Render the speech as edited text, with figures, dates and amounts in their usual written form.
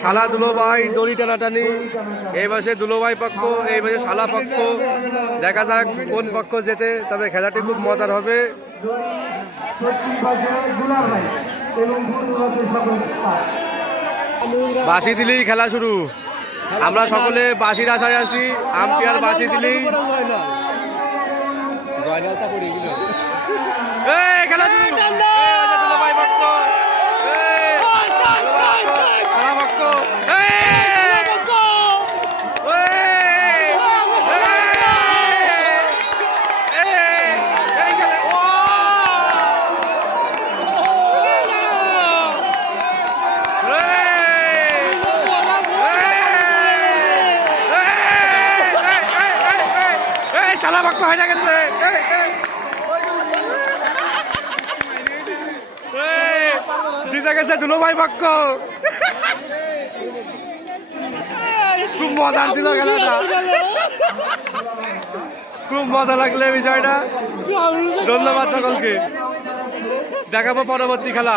শালা দুলোভাই দড়ি টানাটানি, এই পাশে দুলোভাই পক্ষ, এই পাশে শালা পক্ষ। দেখা যাক কোন পক্ষ জেতে, তবে খেলাটি খুব মজার হবে। বাঁশি দিলেই খেলা শুরু। আমরা সকলে বাঁশির আশায় আছি। আম্পায়ার বাঁশি দিলেই খেলা শুরু। দুলোভাই পক্ষ, শালা পক্ষ। শালা পক্ষ হয়ে গেছে, জিতে গেছে দুলোভাই পক্ষ। খুব মজার ছিল খেলাটা, খুব মজা লাগলে বিষয়টা। ধন্যবাদ সকলকে, দেখাবো পরবর্তী খেলা।